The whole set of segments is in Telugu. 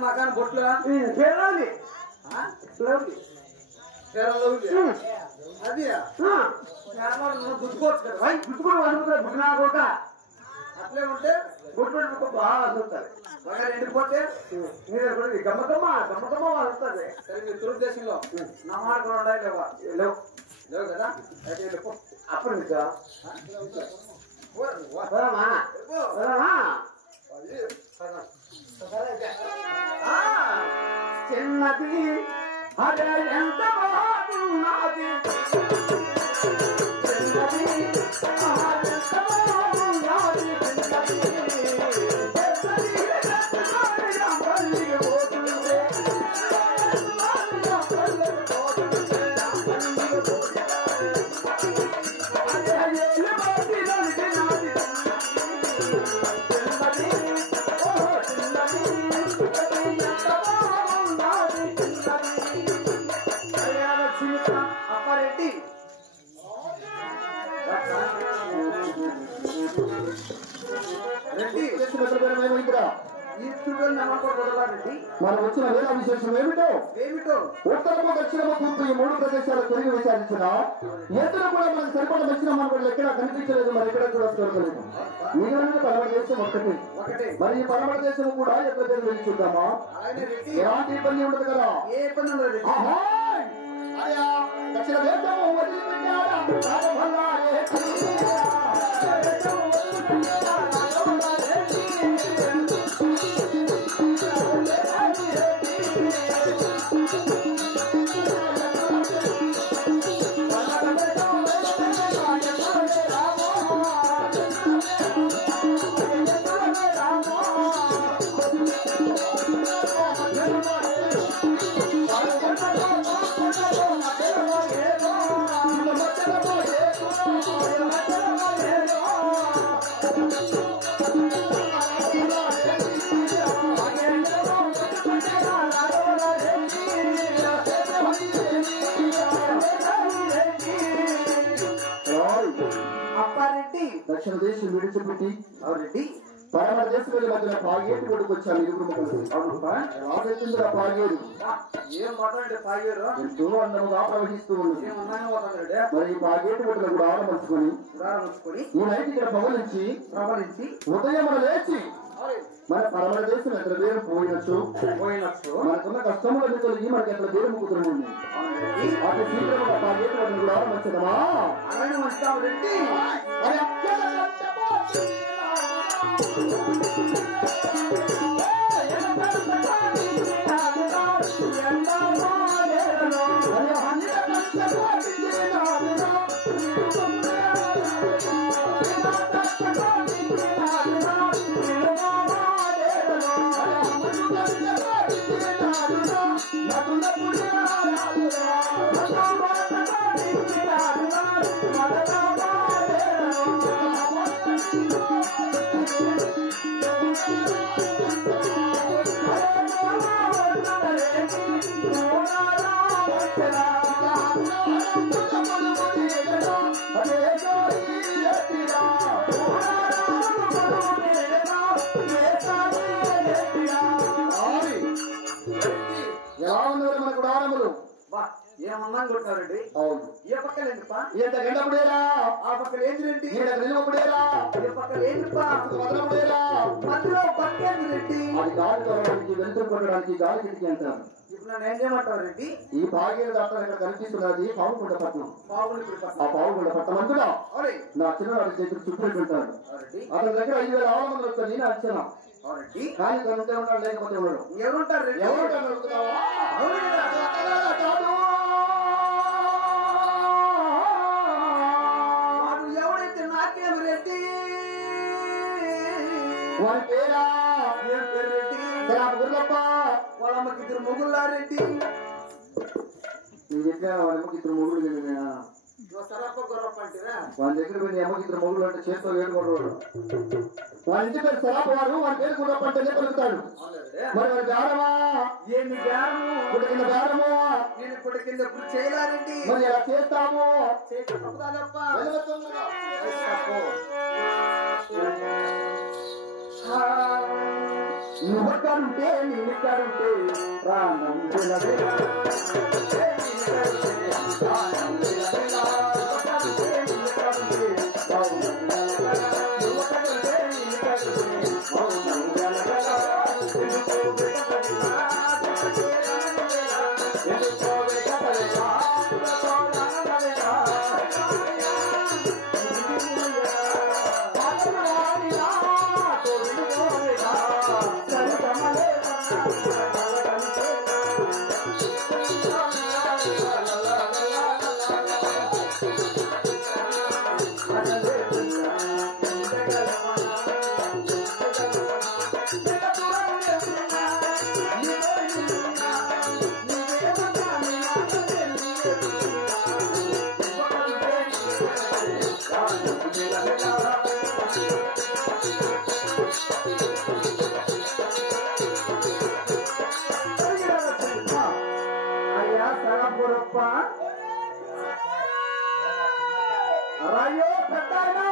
makan botol ini ferang ni lagi ada ya Nyaman dudukot भाई dudukot वालों का भगना होगा అట్లే ఉంటే botol को बाहर होता है బాగా ఎండిపోతే मेरे को गमगमा होता है సరే మీ తూర్పు దేశంలో నమార్కులు ఉండాలి లేవా లేవు లేవు కదా అయితే వెళ్ళిపో అప్పుడు ఇంకా చిన్నది అదే ఎంత బాగున్నది చిన్నది మనం వచ్చిన వేళ విశేషం ఏమిటో ఉత్తరము దక్షిణము తూర్పు ఈ మూడు ప్రదేశాలు తిరిగి విచారించిన ఎదురు కూడా మనకు సరిపడ వచ్చిన మనకు ఎక్కడ కనిపించలేదు మరి ఎక్కడ కూడా దొరకలేదు మిగిలిన పరమ దేశం ఒకటి మరి ఈ పరమ దేశం కూడా ఎక్కడ వెళ్ళి చూద్దామా ఎలాంటి ఇబ్బంది ఉండదు కదా ఏ ఇబ్బంది ఉండదు దక్షిణ దేశము దక్షిణ దేశం విడిచిపెట్టి రెడ్డి పరమ దేశం వెళ్ళి మధ్యలో పాగేటు కొడుకు వచ్చాను ఇరువురు రాజేంద్ర పాగేరు ఏం మాట్లాడే పాగేరు ఎంతో అందముగా ప్రవహిస్తూ ఉంది మరి పాగేటు కొడుకు కూడా ఆరంభించుకొని ఈ నైట్ ఇక్కడ ప్రవలించి ఉదయం లేచి మన పరమ దేశం ఎక్కడ పేరు పోయినచ్చు మనకున్న కష్టములను తొలగి మనకి ఎక్కడ పేరు ముక్కుతుంది అటు శీఘ్రంగా పాగేటు కొడుకు కూడా ఆరంభించడమా Thank you. మందంగా కొట్టారండి. అవును. ఏ పక్కన ఎందుపా? ఈత గంటప్పుడేరా, ఆ పక్కన ఏంటి? ఈడ నిలవప్పుడేరా, ఏ పక్కన ఏంటిపా? వదలప్పుడేరా, మధ్యలో పక్కేంది రెడ్డి? అది గాలి కొట్టడానికి వెలుతురు కొట్టడానికి గాలి కిటికీ అంటారు. ఇప్పుడు నన్ను ఏం చేయమంటావు రెడ్డి? ఈ భాగ్యం డాక్టర్ ఇక్కడ కనిపిస్తున్నది పావుగుండ పట్నం. బాగుంది ఇప్పుడు ఆ పావుగుండ పట్నం అందులో అవునండి. నా చిన్నవాడి చేతులు చుట్టూ ఉంటాడు. అతని దగ్గర 5,000 ఆవమంది వచ్చారు. నేను అంచనా అవునండి. కానీ తను ఉంటే ఉన్నాడు, లేకపోతే ఉన్నాడు. ఎవరుంటారు రెడ్డి? ఎవరు అడుగుతున్నావా? వాడు ఎవడైతే నాకేం రెడ్డి? వారి పేరా ఏం పేరు రెడ్డి? గుర్రప్ప. వాళ్ళ అమ్మకి 2 మొగుళ్ళా రెడ్డి? నేను చెప్పిన వాళ్ళ అమ్మకి 2 మొగుడు కలిగినా నువ్వు సరప్ప గొర్రప్ప అంటేరా? వాళ్ళ దగ్గర పోయి నీ అమ్మకి 2 మొగుడు అంటే చేతితో వేడుకోడు. వాళ్ళ ఇంటి పేరు సరాపు వారు, వాళ్ళ పేరు గుర్రప్ప అంటేనే పలుకుతాడు. మరి వారి బేరమా? ఏమి బేరము? ఇప్పుడు కింద బేరము. నేను ఇప్పుడు కింద ఇప్పుడు చేయలారెడ్డి. మరి ఎలా చేస్తాము? తప్ప వెళ్ళవచ్చుగా. నువ్వెక్కడుంటే నేనెక్కడుంటే ప్రాణం విలవిలా. ప్రాణం విలవిలా. నువ్వెక్కడుంటే నేనెక్కడుంటే మౌనం గలగల. నువ్వెక్కడుంటే నేనెక్కడుంటే మౌనం గలగల. ఎందుకో వెగపడినా దుఃఖచేరనవేలా. ఎందుకో వెగపడినా దుఃఖచేరనవేలా. అయ్యా సరపురప్ప అయ్యో పెద్దాయనా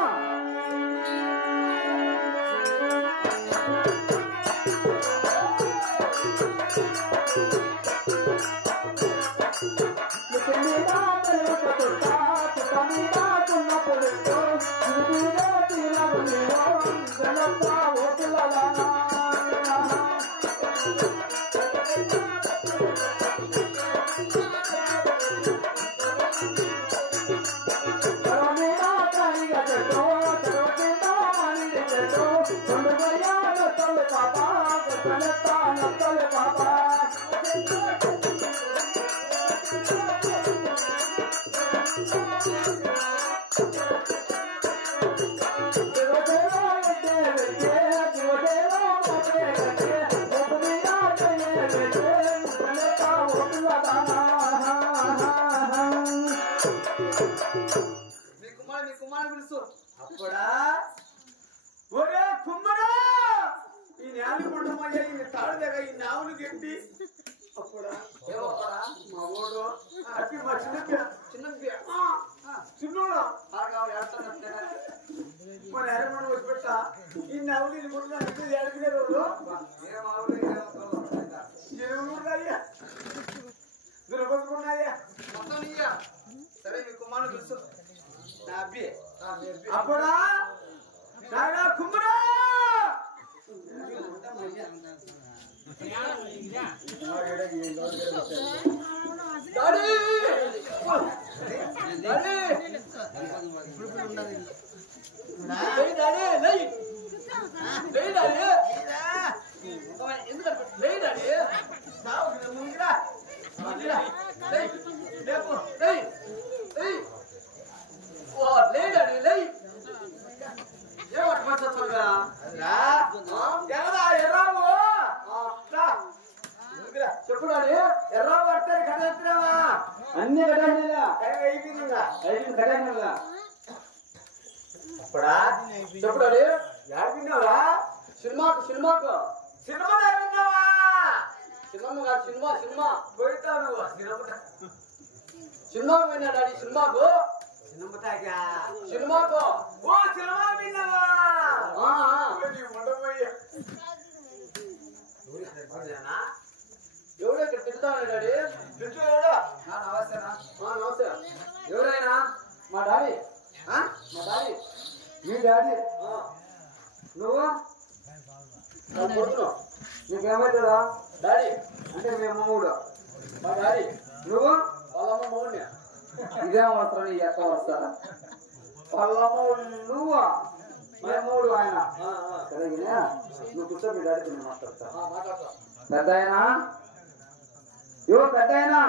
అప్పుడా ఒరే కుమ్మరా ఈ నేల గుండమయ్యా ఈ తాడుదగ ఈ నావులు గెట్టి అప్పుడా ఏమప్పుడా మా ఓడు అప్పి మా చిన్నోడా మన ఎరమణ వచ్చి పెట్టా ఈ నావులు ఇది ముందు ఎడిగిన రోజు ఏమవుతున్నాయ్యా దురపడుకున్నాయ్యా మొత్తం నీయా సరే మీ కుమారుడు తెలుసు నా అబ్బి అప్పుడా నాయనా కుమ్మరా అన్ని అప్పుడా చెప్పుడాలి విన్నావా సినిమాకు సినిమాకు సినిమా విన్నావా సినిమా కాదు సినిమా సినిమా పోయితావు నువ్వు సినిమాకు విన్నా డాడీ సినిమాకు సినిమాకు ఓ సినిమా విన్నావా ఎవడో ఇక్కడ పిలుస్తాను డాడీ. పిలుచుకోడా? నమస్తేనా? నమస్తే. ఎవరైనా? మా డాడీ. మా డాడీ. మీ డాడీ? నువ్వు కొడుతున్నావు. నీకేమవుతుందా? డాడీ అంటే మీ అమ్మమ్మడు. మా డాడీ. నువ్వు వాళ్ళ అమ్మ మౌని. ఇదేం వస్తా నీ ఎక్క వస్తారా? వాళ్ళ అమ్మడు నువ్వా? మీ అమ్మడు ఆయన. సరేనా? నువ్వు కూర్చో, మీ డాడీ నేను మాట్లాడతా. పెద్ద అయినా పెద్ద అయినా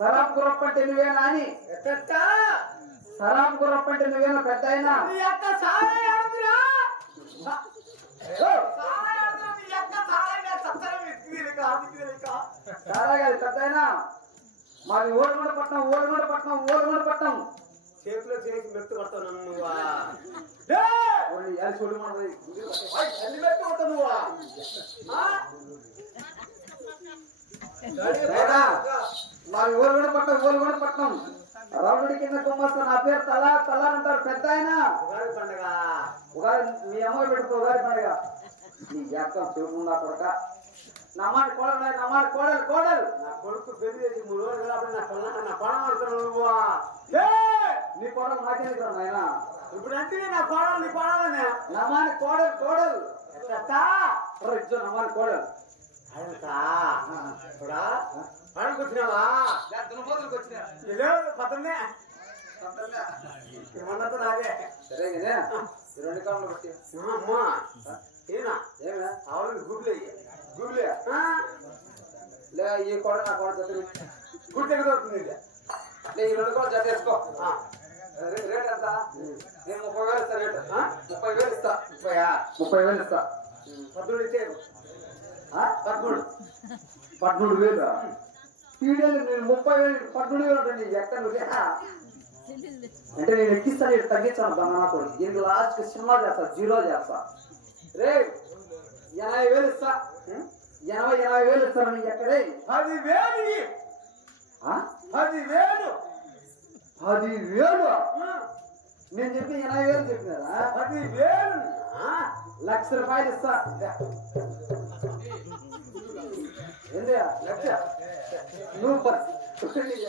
సరాబ్ గురప్ప అంటే నువ్వేనా అని. సరాబ్ గురప్ప అంటే నువ్వేనా పెద్ద అయినా? చాలా కాదు పెద్ద అయినా. మాది ఓడిగొండ పట్నం. చేతిలో చేసి మెట్టు కొడతాను నువ్వా? మెట్టు కొడతావు నువ్వా? మాది ఓడిగొండ పట్నం. రావుడి కింద కుమ్మస్తా. నా పేరు తలారంటారు పెద్ద ఆయన. ఉగాది పండుగ. ఉగాది మీ అమ్మ పెట్టుకో. ఉగాది పండుగ నీ జాతకం చూడకుండా కొడక. నమ్మాడి కోడలు. నా కొడుకు పెళ్లి చేసి 3 రోజులు కాబట్టి నా పొలం ఆడుతున్నావు నువ్వు. నీ కోడలు నాకెందుకు రా నాయన? ఇప్పుడు అంటే నా కోడలు నీ కోడలనే. నమ్మాని కోడలు నమ్మాని కోడలు కూడా పడుకొచ్చినావా? పత్రమే ఏమన్నతో నాదే. సరేనే 2 కాలంలో బట్టి అమ్మా ఏనా ఆవులని గూగులే లే. ఈ కోడ నా కోడ జత గుడి దగ్గర అవుతుంది. ఈ 2 కోడ జత వేసుకో. రేట్ ఎంత? నేను 30,000 ఇస్తా. రేటు 30,000 ఇస్తా. 30,000 ఇస్తా. 13 ఇచ్చే. 13,000 పీడియాలు. నేను 30,000 13,000 ఉంటుంది. ఎక్కడ అంటే నేను ఎక్కిస్తాను, తగ్గించాను. దమ్మనాకుడు దీనికి లాస్ట్ సినిమా చేస్తా, 0 చేస్తా. రే 80,000 ఇస్తా. 80,000 ఇస్తాను. నీకు ఎక్కడే 10,000. 10,000 నేను చెప్పి 80,000 చెప్పినారా? 10,000 ₹1,00,000 ఇస్తా. ఏంటి లక్ష? నువ్వు 10,000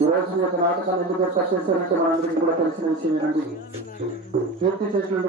ఈరోజు యొక్క నాటకాన్ని ఎందుకు ఏర్పాటు చేశారంటే మనందరికీ కూడా తెలిసిన విషయం ఏంటంటే కీర్తి చేసినటువంటి